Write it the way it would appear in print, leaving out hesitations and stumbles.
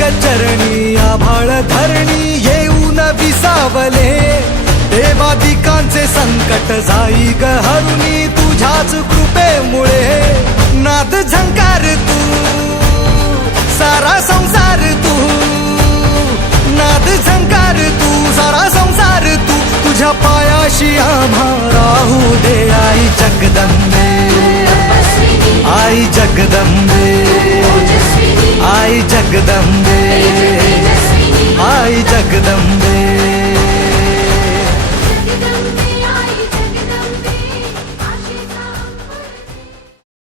ग चरणी आभाळ धरणी येऊन विसावले देवादिकांचे संकट जाई ग हरुणी तुझ्याच कृपेमुळे नाद झंकार तू सारा संसार तू नाद झंकार तू सारा संसार तू तुझ्या पायाशी आम्हा राहू दे आई जगदंबे आई जगदंबे